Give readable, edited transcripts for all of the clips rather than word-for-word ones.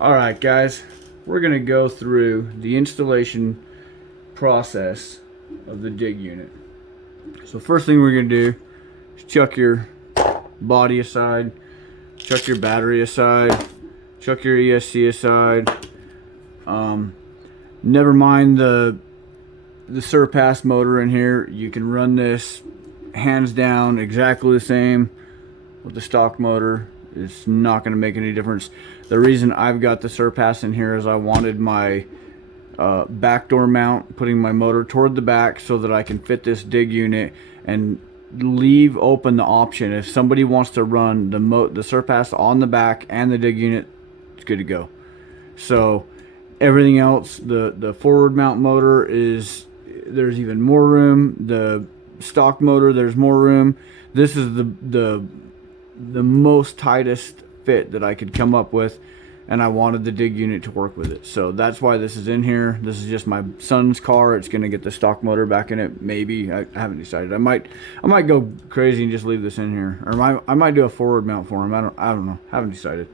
Alright guys, we're going to go through the installation process of the dig unit. So first thing we're going to do is chuck your body aside, chuck your battery aside, chuck your ESC aside. Never mind the surpass motor in here. You can run this hands down exactly the same with the stock motor. It's not going to make any difference. The reason I've got the surpass in here is I wanted my backdoor mount, putting my motor toward the back so that I can fit this dig unit and leave open the option. If somebody wants to run the surpass on the back and the dig unit, it's good to go. So everything else, the forward mount motor is, there's even more room. The stock motor, there's more room. This is the most tightest fit that I could come up with, and I wanted the dig unit to work with it. So that's why this is in here. This is just my son's car. It's gonna get the stock motor back in it. Maybe I haven't decided. I might go crazy and just leave this in here, or I might do a forward mount for him. I don't know. Haven't decided.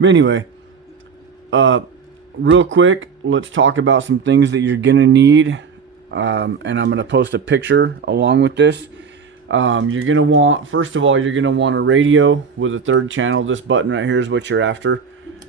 But anyway, real quick, let's talk about some things that you're gonna need. And I'm gonna post a picture along with this. You're gonna want, first of all, you're gonna want a radio with a third channel. This button right here is what you're after,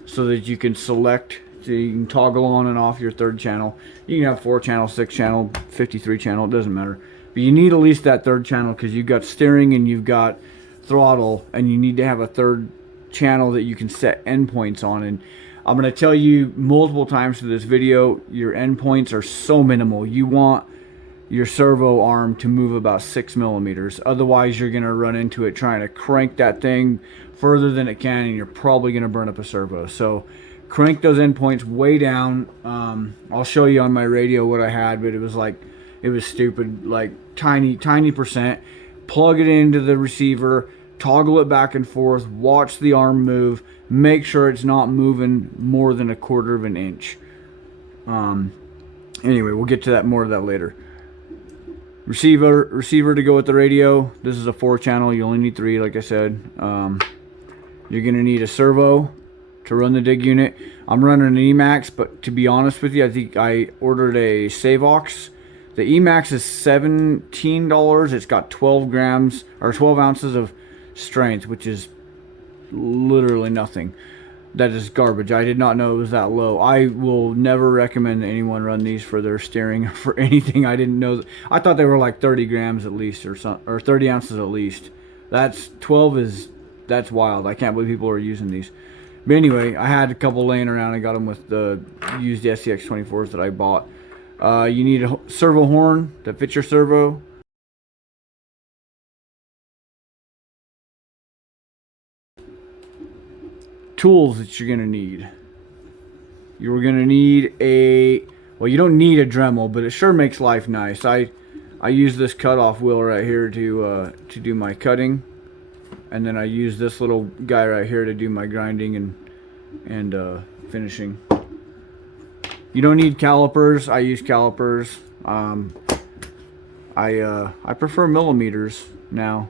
so that you can select, so you can toggle on and off your third channel. You can have 4 channel, 6 channel, 53 channel, it doesn't matter. But you need at least that third channel, because you've got steering and you've got throttle, and you need to have a third channel that you can set endpoints on. And I'm going to tell you multiple times through this video, your endpoints are so minimal. You want your servo arm to move about 6 millimeters. Otherwise, you're going to run into it trying to crank that thing further than it can, and you're probably going to burn up a servo. So crank those endpoints way down. I'll show you on my radio what I had, but it was stupid, like tiny percent. Plug it into the receiver, toggle it back and forth, watch the arm move, make sure it's not moving more than 1/4 of an inch. Anyway, we'll get to that, more of that later. Receiver to go with the radio. This is a 4 channel. You only need 3, like I said. You're gonna need a servo to run the dig unit. I'm running an Emax, but to be honest with you, I think I ordered a Savox. The Emax is $17. It's got 12 grams or 12 ounces of strength, which is literally nothing. That is garbage. I did not know it was that low. I will never recommend that anyone run these for their steering or for anything. I didn't know. I thought they were like 30 grams at least, or 30 ounces at least. That's 12 is, that's wild. I can't believe people are using these. But anyway, I had a couple laying around. I got them with the used Scx24s that I bought. You need a servo horn that fits your servo. Tools that you're gonna need. You're gonna need a, well, you don't need a Dremel, but it sure makes life nice. I use this cutoff wheel right here to do my cutting, and then I use this little guy right here to do my grinding and finishing. You don't need calipers. I use calipers. I prefer millimeters now,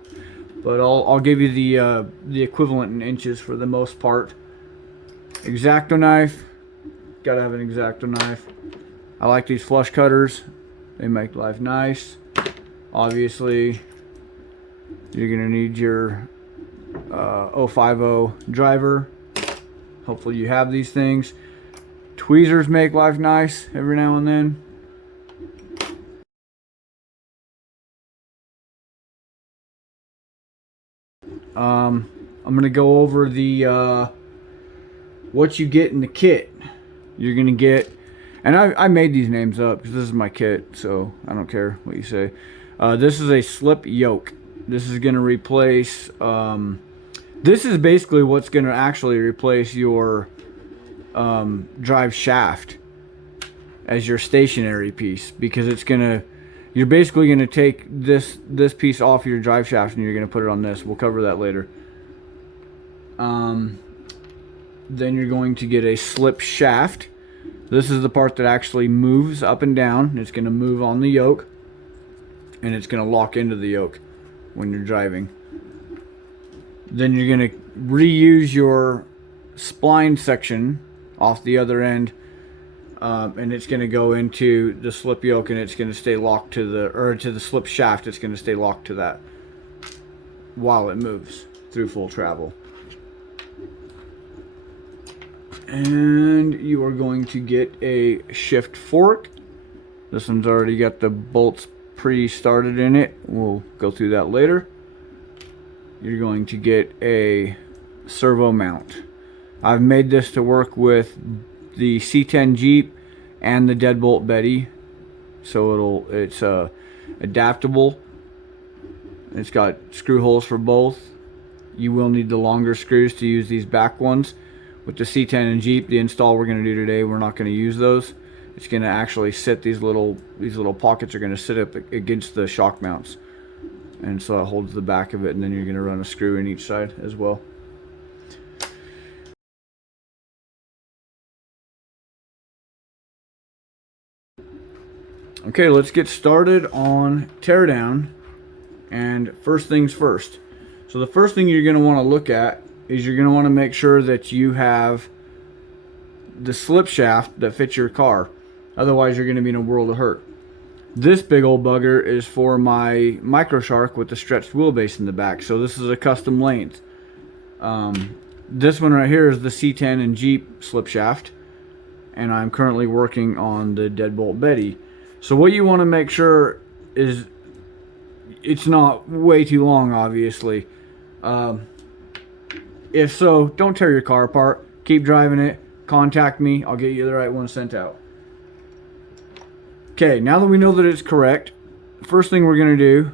but I'll give you the equivalent in inches for the most part. X-Acto knife. Gotta have an X-Acto knife. I like these flush cutters. They make life nice. Obviously, you're gonna need your 050 driver. Hopefully you have these things. Tweezers make life nice every now and then. I'm gonna go over the what you get in the kit. You're gonna get, and I made these names up because this is my kit, so I don't care what you say. This is a slip yoke. This is gonna replace. This is basically what's gonna actually replace your drive shaft as your stationary piece, because it's gonna, you're basically gonna take this piece off your drive shaft and you're gonna put it on this. We'll cover that later. Then you're going to get a slip shaft. This is the part that actually moves up and down. It's gonna move on the yoke, and it's gonna lock into the yoke when you're driving. Then you're gonna reuse your spline section off the other end, and it's going to go into the slip yoke, and it's going to stay locked to the slip shaft. It's going to stay locked to that while it moves through full travel. And you are going to get a shift fork. This one's already got the bolts pre-started in it. We'll go through that later. You're going to get a servo mount. I've made this to work with the C10 Jeep and the deadbolt Betty, so it's adaptable. It's got screw holes for both. You will need the longer screws to use these back ones. With the C10 and Jeep, the install we're going to do today, we're not going to use those. It's going to actually sit, these little pockets are going to sit up against the shock mounts, and so it holds the back of it, and then you're going to run a screw in each side as well. Okay, let's get started on teardown. And first things first. So the first thing you're going to want to look at is you're going to want to make sure that you have the slip shaft that fits your car. Otherwise, you're going to be in a world of hurt. This big old bugger is for my Micro Shark with the stretched wheelbase in the back. So this is a custom length. This one right here is the C10 and Jeep slip shaft. And I'm currently working on the deadbolt Betty. So what you want to make sure is it's not way too long, obviously. If so, don't tear your car apart. Keep driving it. Contact me. I'll get you the right one sent out. Okay, now that we know that it's correct, first thing we're going to do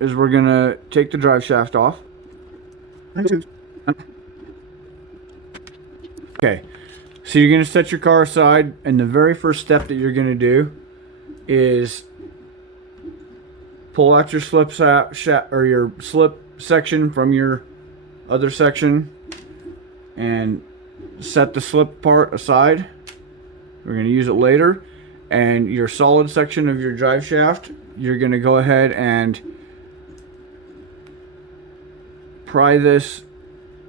is we're going to take the drive shaft off. Okay, so you're going to set your car aside, and the very first step that you're going to do is pull out your slip or your slip section from your other section and set the slip part aside. We're going to use it later. And your solid section of your drive shaft, you're going to go ahead and pry this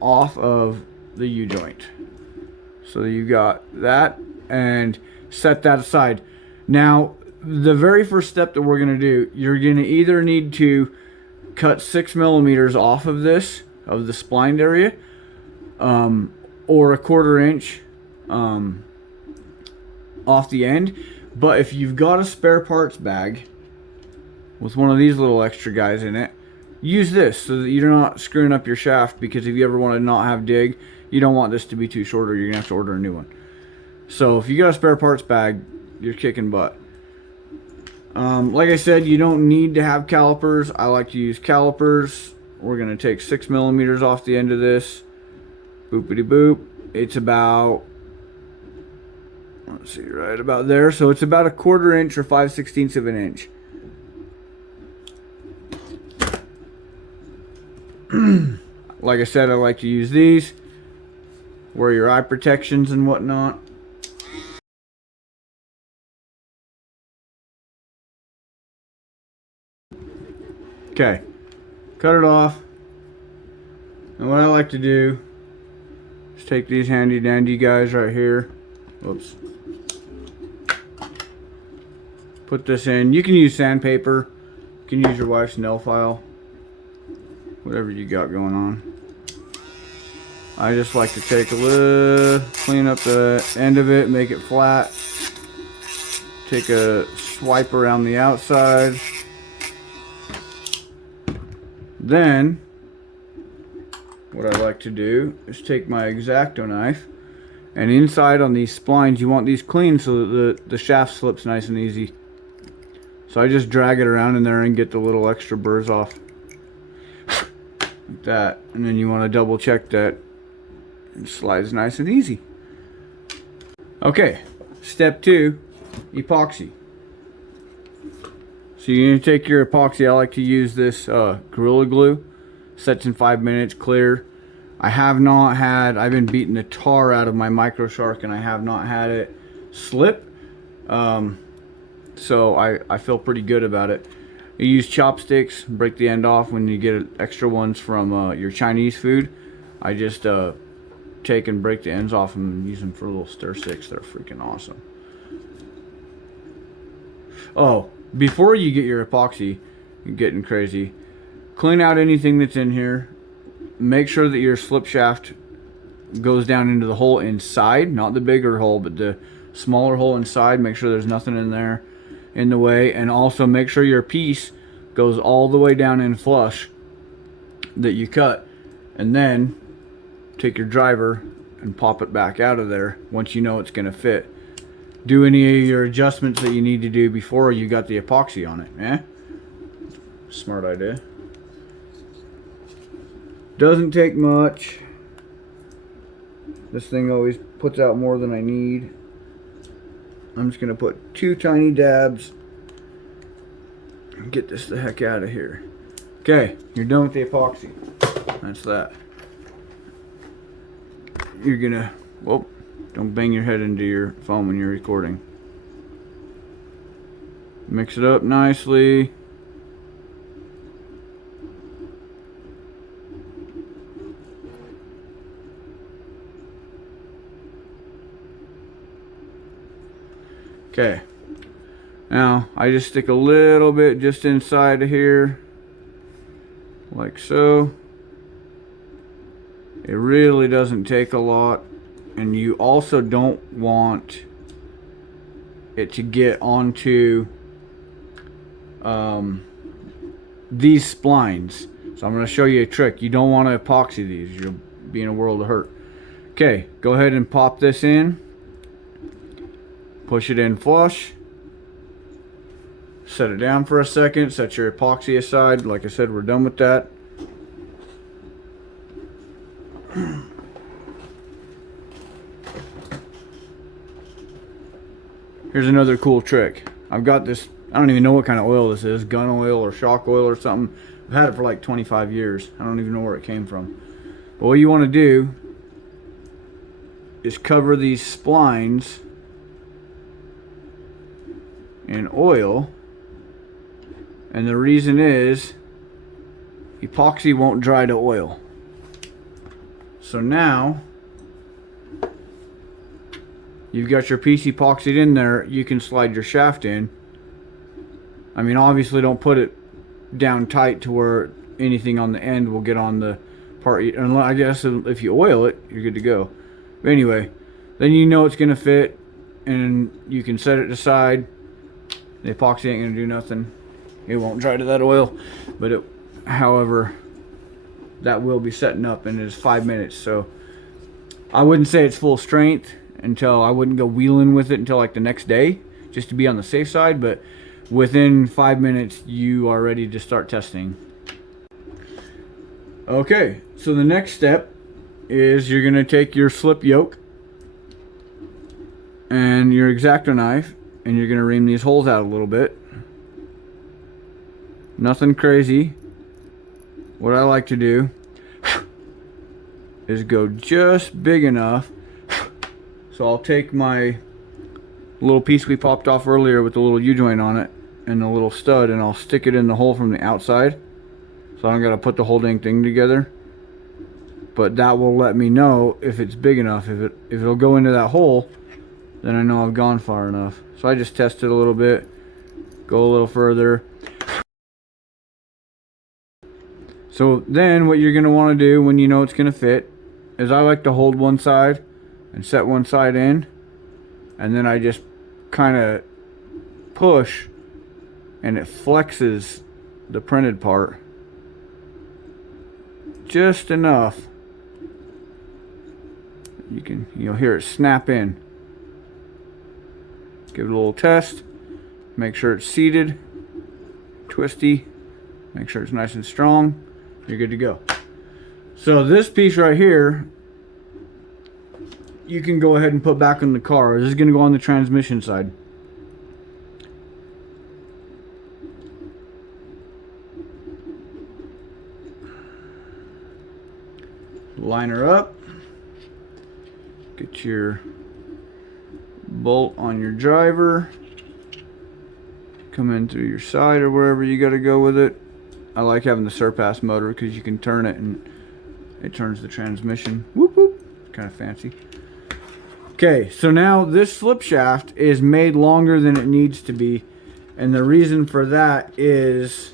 off of the U-joint. So you got that, and set that aside. Now, the very first step that we're going to do, you're going to either need to cut 6 millimeters off of this, of the splined area, or a 1/4 inch off the end. But if you've got a spare parts bag with one of these little extra guys in it, use this so that you're not screwing up your shaft, because if you ever want to not have dig, you don't want this to be too short, or you're going to have to order a new one. So if you got a spare parts bag, you're kicking butt. Like I said, you don't need to have calipers. I like to use calipers. We're going to take 6 millimeters off the end of this. Boopity boop. It's about, let's see, right about there. So it's about a 1/4 inch or 5/16 of an inch. Like I said, I like to use these. Wear your eye protections and whatnot. Okay, cut it off. And what I like to do is take these handy dandy guys right here. Whoops. Put this in. You can use sandpaper. You can use your wife's nail file. Whatever you got going on. I just like to take a little, clean up the end of it, make it flat. Take a swipe around the outside. Then, what I like to do is take my X-Acto knife, and inside on these splines, you want these clean so that the shaft slips nice and easy. So I just drag it around in there and get the little extra burrs off. Like that. And then you want to double check that it slides nice and easy. Okay, step 2, epoxy. So you're going to take your epoxy. I like to use this Gorilla Glue. Sets in 5 minutes, clear. I've been beating the tar out of my Micro Shark, and I have not had it slip. So I feel pretty good about it. You use chopsticks, break the end off when you get extra ones from your Chinese food. I just take and break the ends off and use them for little stir sticks. They're freaking awesome. Oh, before you get your epoxy, you're getting crazy. Clean out anything that's in here. Make sure that your slip shaft goes down into the hole inside, not the bigger hole, but the smaller hole inside. Make sure there's nothing in there in the way, and also make sure your piece goes all the way down in flush that you cut, and then take your driver and pop it back out of there once you know it's going to fit. Do any of your adjustments that you need to do before you got the epoxy on it. Smart idea. Doesn't take much. This thing always puts out more than I need. I'm just going to put 2 tiny dabs and get this the heck out of here. Okay, you're done with the epoxy. That's that. You're going to, whoop, don't bang your head into your phone when you're recording. Mix it up nicely. Okay, now I just stick a little bit just inside of here, like so. It really doesn't take a lot, and you also don't want it to get onto these splines. So I'm going to show you a trick. You don't want to epoxy these. You'll be in a world of hurt. Okay, go ahead and pop this in. Push it in flush. Set it down for a second. Set your epoxy aside. Like I said, we're done with that. Here's another cool trick. I've got this, I don't even know what kind of oil this is, gun oil or shock oil or something. I've had it for like 25 years. I don't even know where it came from. But what you want to do is cover these splines in oil, and the reason is epoxy won't dry to oil. So now you've got your piece epoxied in there. You can slide your shaft in. I mean, obviously don't put it down tight to where anything on the end will get on the part, and I guess if you oil it, you're good to go. But anyway, then you know it's gonna fit, and you can set it aside. The epoxy ain't gonna do nothing. It won't dry to that oil, but it, however, that will be setting up, and it's 5 minutes. So I wouldn't say it's full strength until, I wouldn't go wheeling with it until like the next day, just to be on the safe side. But within 5 minutes, you are ready to start testing. Okay, so the next step is you're gonna take your slip yoke and your X-Acto knife, and you're going to ream these holes out a little bit. Nothing crazy. What I like to do is go just big enough. So I'll take my little piece we popped off earlier with the little U-joint on it and the little stud, and I'll stick it in the hole from the outside. So I don't got to put the whole dang thing together. But that will let me know if it's big enough. If it'll go into that hole, then I know I've gone far enough. So I just test it a little bit, go a little further. So then what you're going to want to do when you know it's going to fit is, I like to hold one side and set one side in, and then I just kind of push, and it flexes the printed part just enough. You'll hear it snap in. Give it a little test. Make sure it's seated, twisty. Make sure it's nice and strong. You're good to go. So this piece right here, you can go ahead and put back in the car. This is going to go on the transmission side. Line her up. Get your bolt on your driver. Come in through your side or wherever you got to go with it. I like having the surpass motor because you can turn it and it turns the transmission. Whoop whoop. kind of fancy. Okay, so now this slip shaft is made longer than it needs to be, and the reason for that is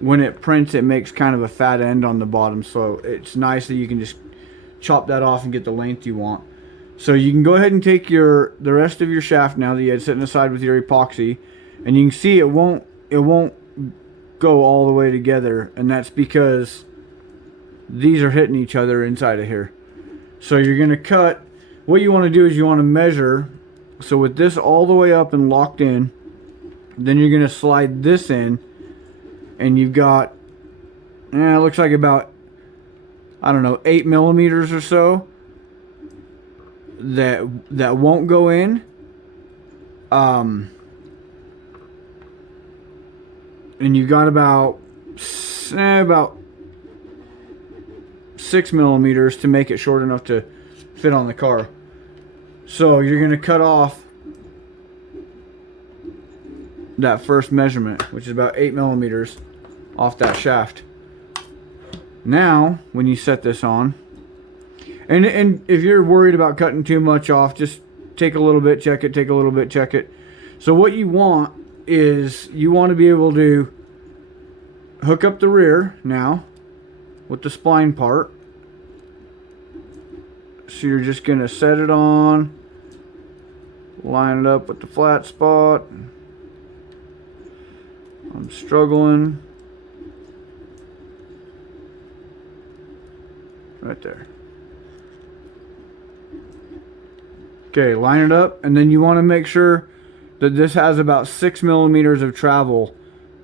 when it prints, it makes kind of a fat end on the bottom, so it's nice that you can just chop that off and get the length you want. So you can go ahead and take the rest of your shaft now that you had sitting aside with your epoxy, and you can see it won't go all the way together, and that's because these are hitting each other inside of here. So you're going to cut. What you want to do is you want to measure. So with this all the way up and locked in, then you're going to slide this in, and you've got, it looks like about, I don't know, 8 millimeters or so that won't go in. And you got about 6 millimeters to make it short enough to fit on the car. So you're going to cut off that first measurement, which is about 8 millimeters off that shaft. Now when you set this on, and if you're worried about cutting too much off, just take a little bit, check it, take a little bit, check it. So what you want is you want to be able to hook up the rear now with the spline part. So you're just going to set it on, line it up with the flat spot. I'm struggling. Right there. Okay, line it up, and then you want to make sure that this has about 6 millimeters of travel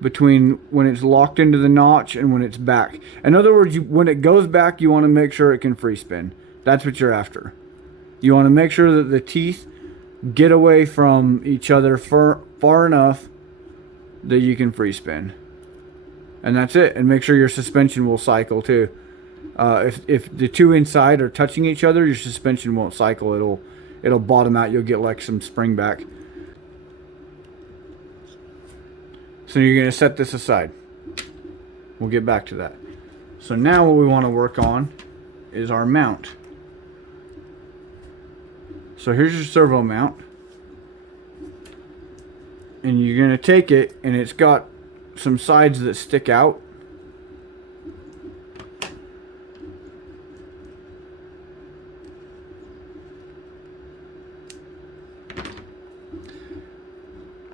between when it's locked into the notch and when it's back. In other words, when it goes back, you want to make sure it can free spin. That's what you're after. You want to make sure that the teeth get away from each other far enough that you can free spin. And that's it. And make sure your suspension will cycle too. If the two inside are touching each other, your suspension won't cycle. It'll bottom out. You'll get like some spring back. So you're going to set this aside. We'll get back to that. So now what we want to work on is our mount. So here's your servo mount. And you're going to take it, and it's got some sides that stick out.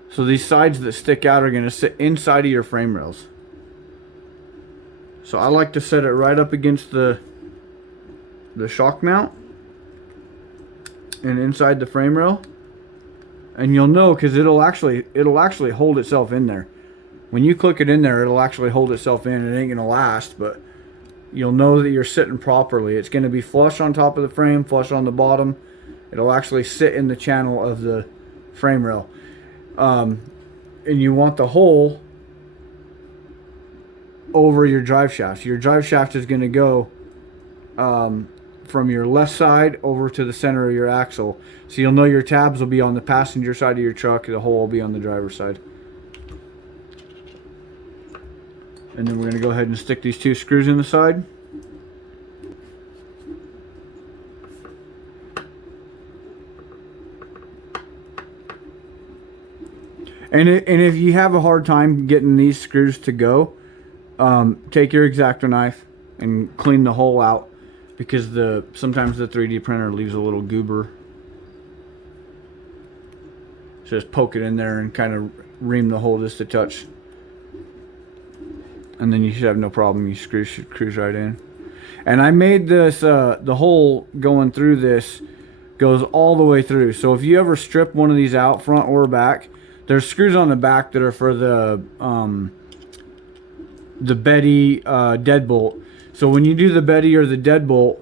So these sides that stick out are going to sit inside of your frame rails. So I like to set it right up against the shock mount and inside the frame rail. And you'll know because it'll actually hold itself in there. When you click it in there, it'll actually hold itself in. It ain't going to last, but you'll know that you're sitting properly. It's going to be flush on top of the frame, flush on the bottom. It'll actually sit in the channel of the frame rail. And you want the hole over your drive shaft. Your drive shaft is going to go from your left side over to the center of your axle. So you'll know your tabs will be on the passenger side of your truck. The hole will be on the driver's side. And then we're going to go ahead and stick these 2 screws in the side. And if you have a hard time getting these screws to go, take your X-Acto knife and clean the hole out, because sometimes the 3D printer leaves a little goober. So just poke it in there and kind of ream the hole just a touch. And then you should have no problem. You should cruise right in. And I made this, the hole going through this goes all the way through. So if you ever strip one of these out, front or back, there's screws on the back that are for the Betty deadbolt. So when you do the Betty or the deadbolt,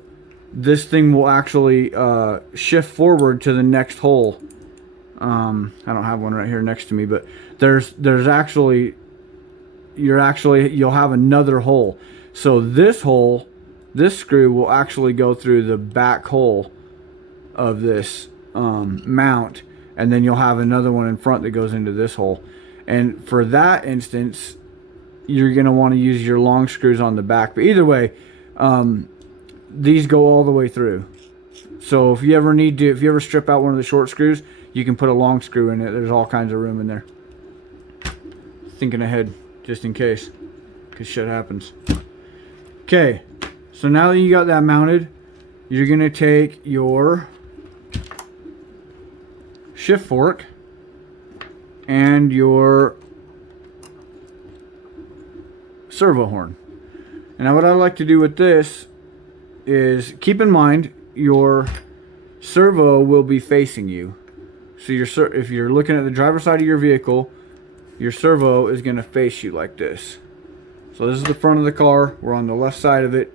this thing will actually shift forward to the next hole. I don't have one right here next to me, but there's actually you'll have another hole. So this screw will actually go through the back hole of this mount. And then you'll have another one in front that goes into this hole. And for that instance, you're going to want to use your long screws on the back. But either way, these go all the way through. So if you ever strip out one of the short screws, you can put a long screw in it. There's all kinds of room in there. Thinking ahead, just in case, because shit happens. Okay, so now that you got that mounted, you're gonna take your shift fork and your servo horn. And now what I like to do with this is, keep in mind your servo will be facing you. So if you're looking at the driver's side of your vehicle, your servo is going to face you like this. So this is the front of the car. We're on the left side of it.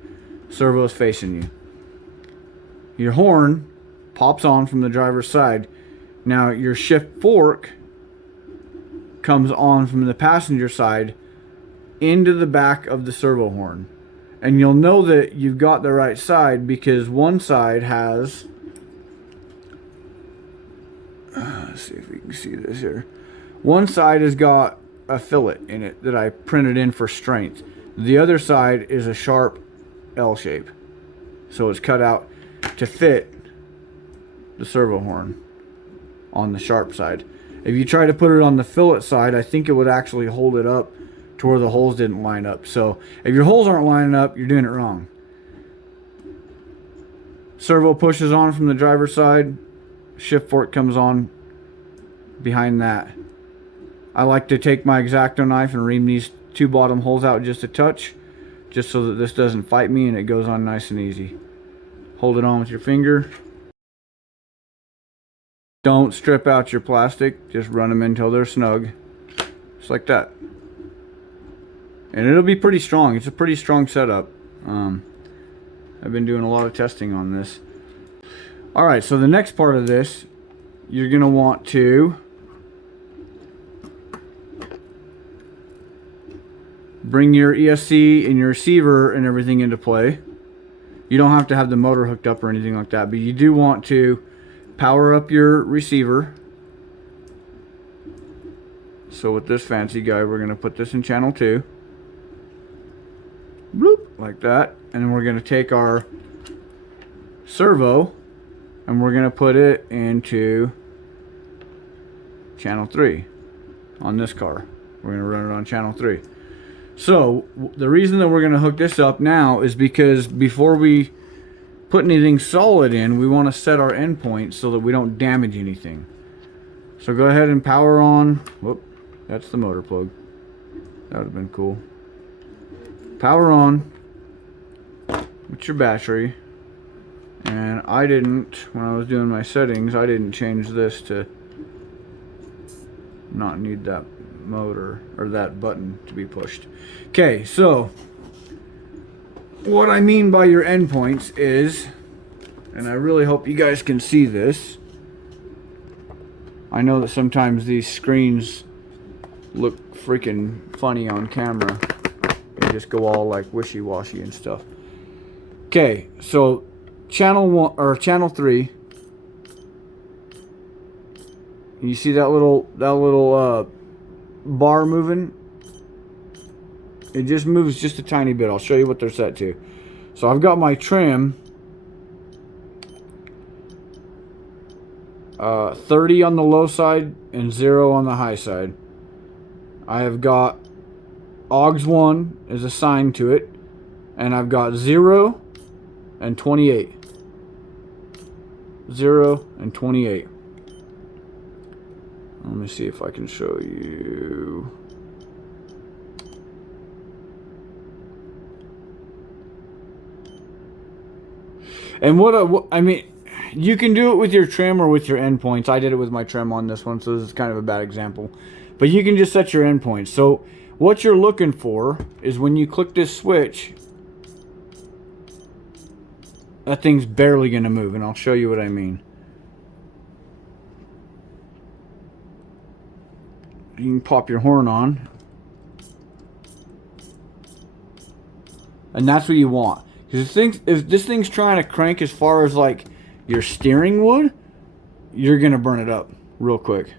Servo is facing you. Your horn pops on from the driver's side. Now your shift fork comes on from the passenger side into the back of the servo horn. And you'll know that you've got the right side because one side has, let's see if we can see this here. One side has got a fillet in it that I printed in for strength. The other side is a sharp L shape. So it's cut out to fit the servo horn on the sharp side. If you try to put it on the fillet side, I think it would actually hold it up to where the holes didn't line up. So if your holes aren't lining up, you're doing it wrong. Servo pushes on from the driver's side. Shift fork comes on behind that. I like to take my X-Acto knife and ream these two bottom holes out just a touch, just so that this doesn't fight me and it goes on nice and easy. Hold it on with your finger. Don't strip out your plastic, just run them until they're snug, just like that. And it'll be pretty strong. It's a pretty strong setup. I've been doing a lot of testing on this. Alright, so the next part of this, you're going to want to bring your ESC and your receiver and everything into play. You don't have to have the motor hooked up or anything like that, but you do want to power up your receiver. So with this fancy guy, we're going to put this in channel 2. Bloop, like that. And then we're going to take our servo and we're going to put it into channel 3 on this car. We're going to run it on channel 3. So the reason that we're going to hook this up now is because before we put anything solid in, we want to set our endpoints so that we don't damage anything. So go ahead and power on. Whoop, that's the motor plug. That would have been cool. Power on with your battery. And I didn't, when I was doing my settings, I didn't change this to not need that motor or that button to be pushed. Okay, so what I mean by your endpoints is, and I really hope you guys can see this. I know that sometimes these screens look freaking funny on camera. They just go all like wishy-washy and stuff. Okay, so channel 1 or channel 3. You see that little bar moving? It just moves just a tiny bit. I'll show you what they're set to. So I've got my trim 30 on the low side and 0 on the high side. I have got AUX1 is assigned to it, and I've got 0 and 28. 0 and 28. Let me see if I can show you. And what I mean, you can do it with your trim or with your endpoints. I did it with my trim on this one, so this is kind of a bad example. But you can just set your endpoints. So what you're looking for is when you click this switch, that thing's barely going to move, and I'll show you what I mean. You can pop your horn on, and that's what you want. Because if this thing's trying to crank as far as like your steering would, you're gonna burn it up real quick.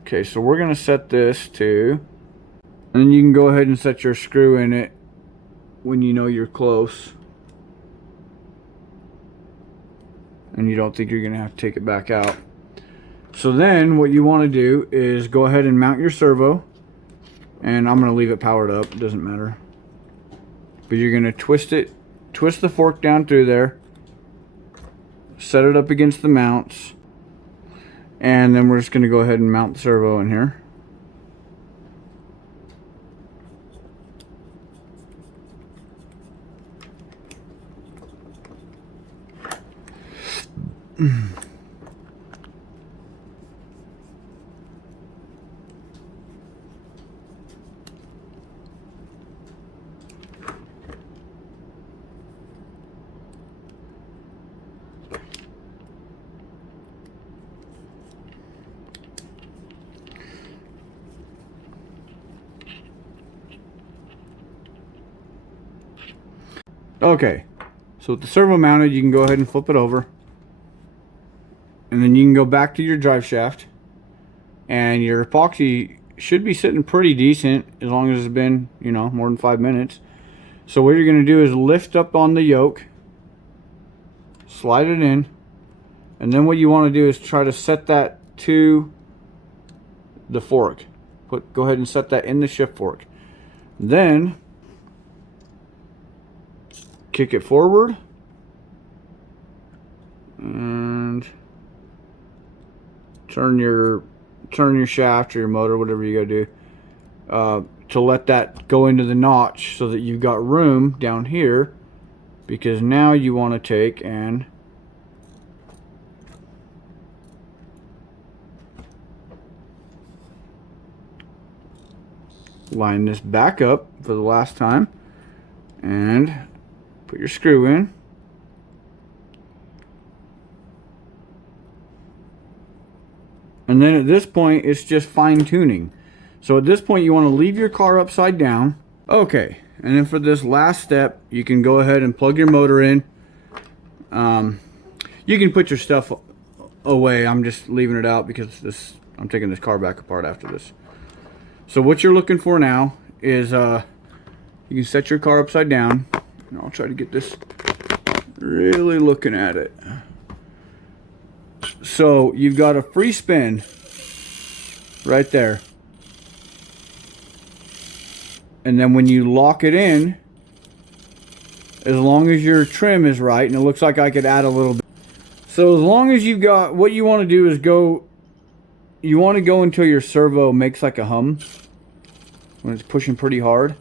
Okay, so we're gonna set this to, and then you can go ahead and set your screw in it when you know you're close. and you don't think you're gonna have to take it back out. So then what you want to do is go ahead and mount your servo, and I'm gonna leave it powered up, it doesn't matter. But you're gonna twist the fork down through there, set it up against the mounts, and then we're just gonna go ahead and mount the servo in here. Okay, so with the servo mounted, you can go ahead and flip it over, and then you can go back to your drive shaft, and your epoxy should be sitting pretty decent as long as it's been, you know, more than 5 minutes. So what you're going to do is lift up on the yoke, slide it in, and then what you want to do is try to set that to the fork. Go ahead and set that in the shift fork. Then kick it forward and turn your shaft or your motor, whatever you gotta do, to let that go into the notch so that you've got room down here, because now you want to take and line this back up for the last time and put your screw in. And then at this point, it's just fine tuning. So at this point, you want to leave your car upside down. Okay, and then for this last step, you can go ahead and plug your motor in. You can put your stuff away. I'm just leaving it out because I'm taking this car back apart after this. So what you're looking for now is you can set your car upside down. And I'll try to get this really looking at it. So you've got a free spin right there. And then when you lock it in, as long as your trim is right, and it looks like I could add a little bit. So as long as you've got, what you want to do is you want to go until your servo makes like a hum when it's pushing pretty hard.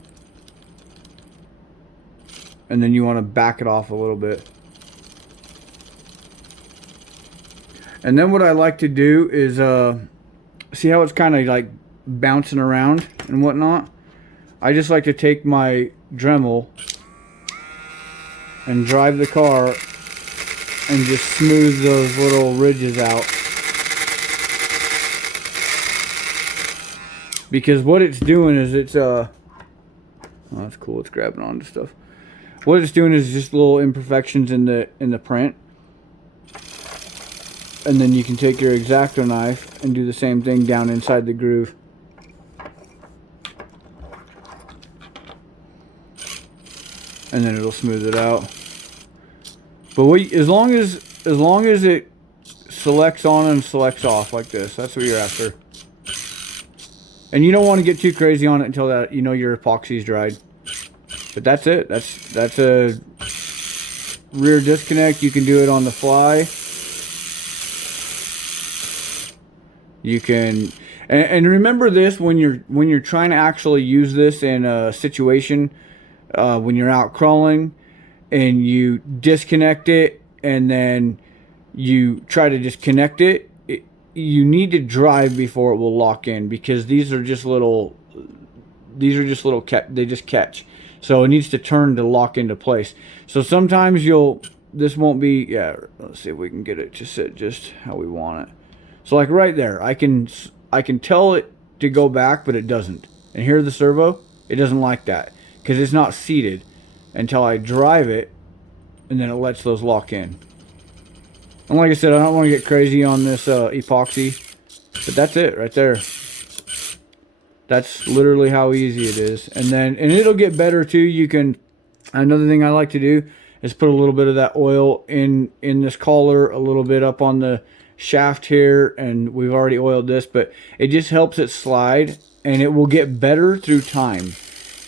And then you want to back it off a little bit. And then what I like to do is, see how it's kind of like bouncing around and whatnot? I just like to take my Dremel and drive the car and just smooth those little ridges out. Because what it's doing is it's, oh, that's cool, it's grabbing onto stuff. What it's doing is just little imperfections in the print. And then you can take your X-Acto knife and do the same thing down inside the groove. And then it'll smooth it out. But as long as it selects on and selects off like this, that's what you're after. And you don't want to get too crazy on it until that you know your epoxy's dried. But that's it. That's a rear disconnect. You can do it on the fly. You can, and remember this when you're trying to actually use this in a situation when you're out crawling and you disconnect it and then you try to just connect it. You need to drive before it will lock in, because these are just little they just catch. So it needs to turn to lock into place. So sometimes this won't be, yeah, let's see if we can get it to sit just how we want it. So like right there, I can tell it to go back, but it doesn't. And here the servo, it doesn't like that because it's not seated until I drive it, and then it lets those lock in. And like I said, I don't want to get crazy on this epoxy, but that's it right there. That's literally how easy it is. And it'll get better too. You can, another thing I like to do is put a little bit of that oil in this collar, a little bit up on the shaft here, and we've already oiled this, but it just helps it slide, and it will get better through time.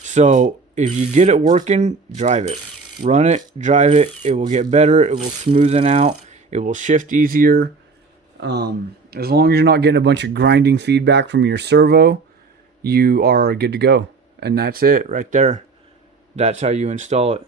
So if you get it working, drive it. Run it, drive it, it will get better, it will smoothen out, it will shift easier. As long as you're not getting a bunch of grinding feedback from your servo, you are good to go. And that's it right there. That's how you install it.